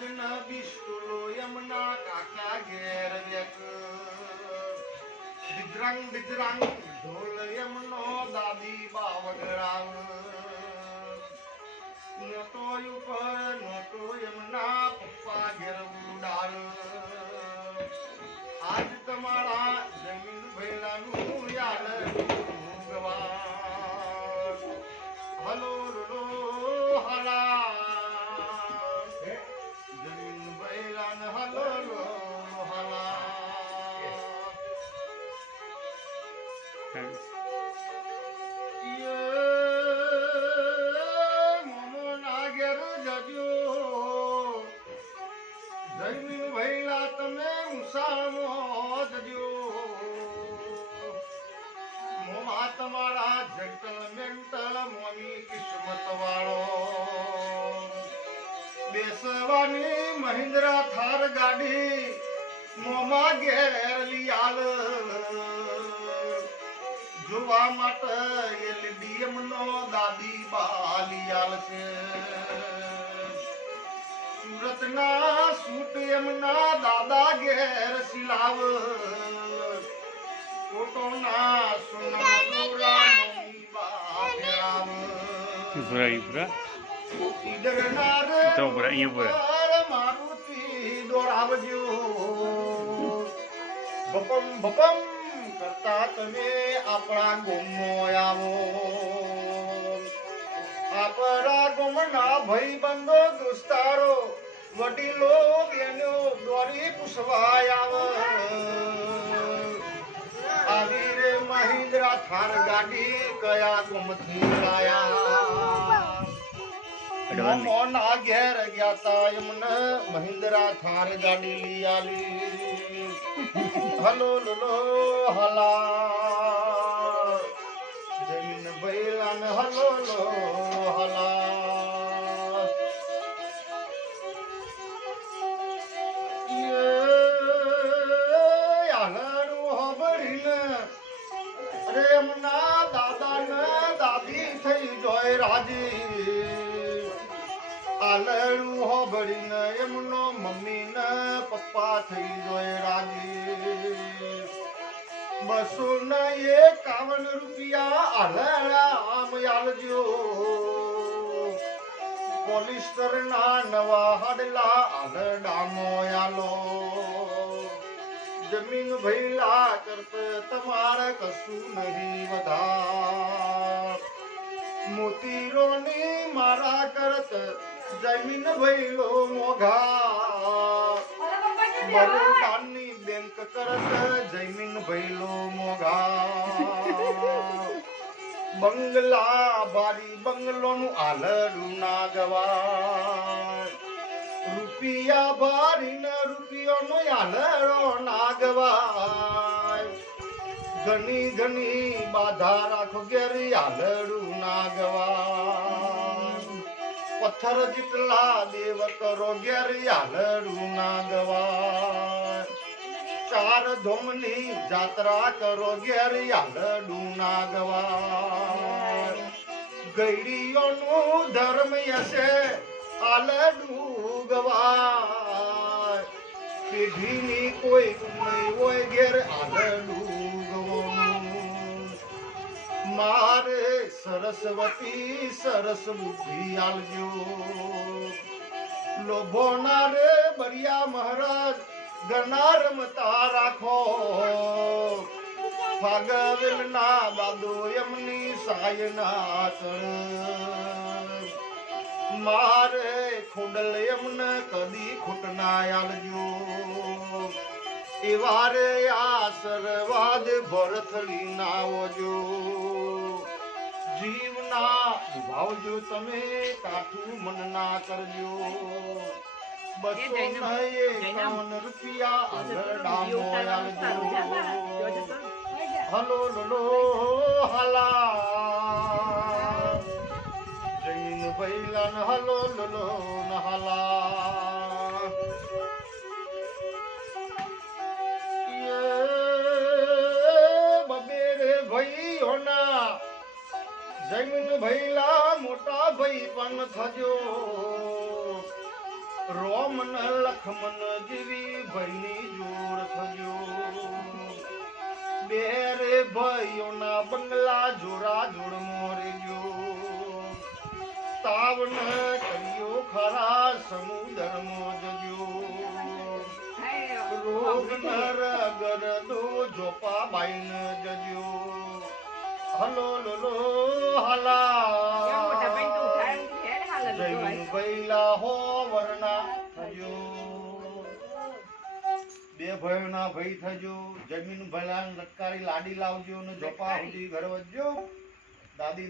આજન બિસ્તુલો યમના કાકા ઘેર વેક બિદ્રંગ બિદ્રંગ ઢોલ યમનો દાદી બાવગરાવ નોટો ઉપર નોટો યમના પપ્પા ઘેર ઉડાડ આજ તમારા જમીન ભૈલાનું યાર ભગવાન હલો લો હલા જમીન ભૈલાન હલો લો હલા મોમો ના ઘેર જજો જમીન ભૈલા તમે ઉષામાં જજો મોમા તમારા જંટલ મેન્ટલ મોમી કિસ્મત વાળો બેસવાની મહિન્દ્રા થાર ગાડી મોમા ઘેર લીયાલ જોવા માટે એલડીએમ નો દાદી બાલિયાલ છે સુરત ના સૂટ એમના દાદા ઘેર સિલાવ કોટો ના સોના દોરા મમ્મી બાપરાવ ઈડર ના રે મારુતિ દોરાવજો બપમ બપમ કરતા તમે આપણા ગોમો આવો આપણા ગોમના ભાઈ બંધો દોસ્તારો વડીલો બેનો દોરી પૂછવા આવે આવી રે મહિન્દ્રા થાર ગાડી કયા ગોમથી લાયા મોના ઘેર ગયા તા એમને મહિન્દ્રા થાર ગાડી લઈ આલી હલો લો હલા જમીન ભૈલાન હલો લો હલા આલડું હોબરીને અરે એમના દાદા ને દાદી થઈ જોય રાજી આલડું હોબરીને એમનો મમ્મી ને પપ્પા થઈ જોય રાજી 251 રૂપિયા આલડા આમ આલજો પોલિસ્ટર ના નવા હાડલા આલડામો આલો જમીન ભૈલા કરત તમારે કશું નહીં વધાર મોતીરોની મારા કરત જમીન ભૈલો મોઘા બરોડાની બેંક કરત જમીન ભૈલો મોઘા બંગલા બારી બંગલોનું આલડું ના ગવાય રૂપિયા બારીને રૂપિયોનો આલડો ના ગવાય ઘણી ઘણી બાધા રાખો ઘેરી આલડું ના ગવાય પથ્થર જેટલા દેવ કરો ઘેરી આલડું ના ગવાય 4 ધોમની જાત્રા કરો ઘેરી આલડું ના ગવાય ગઈડીઓનું ધર્મ હશે આલડું ગવાય પેઢીની કોઈ નહીં હોય ઘેર આલડું ગવાનું મારે સરસ્વતી સરસ બુદ્ધિ આલજો લોભોના રે બરિયા મહારાજ ગના રમતા રાખો ભાગવેલ ના બાદો એમની સાયના ચર મારે ખોડલ એમને કદી ખૂટના આલજો એવા રે આશીર્વાદ ભરથડી ના આવજો જીવના ભાવજો તમે કાઠું મન ના કરજો 251 રૂપિયા આલડામો આલજો હલો લો હલા જમીન ભૈલાન હલો લો હલા બબે રે ભાઈઓના જમીન ભૈલા મોટા ભાઈ પણ થજો રોમ ને લખમન જેવી ભાઈની જોડ થજો બે રે ભાઈઓના બંગલા જોરા જોડ મોરજો તાવન કર્યો ખરા સમુદર મોજજો રોગ નર ગરદો જોપા બાઈન જજો હલો લો હલા જૈન ભૈલા હો વરના થજો બે ભાઈઓના ભાઈ થજો જમીન ભલા લટકારી લાડી લાવજો ને જોપા સુધી ઘર વધજો દાદી